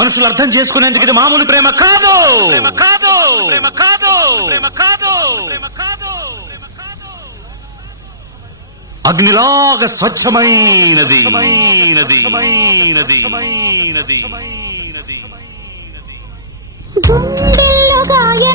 మనుషులు అర్థం చేసుకునేందుకు ఇది మామూలు ప్రేమ కాదు. అగ్నిలాగా స్వచ్ఛమైనది. గుండెల్లో గాయాలే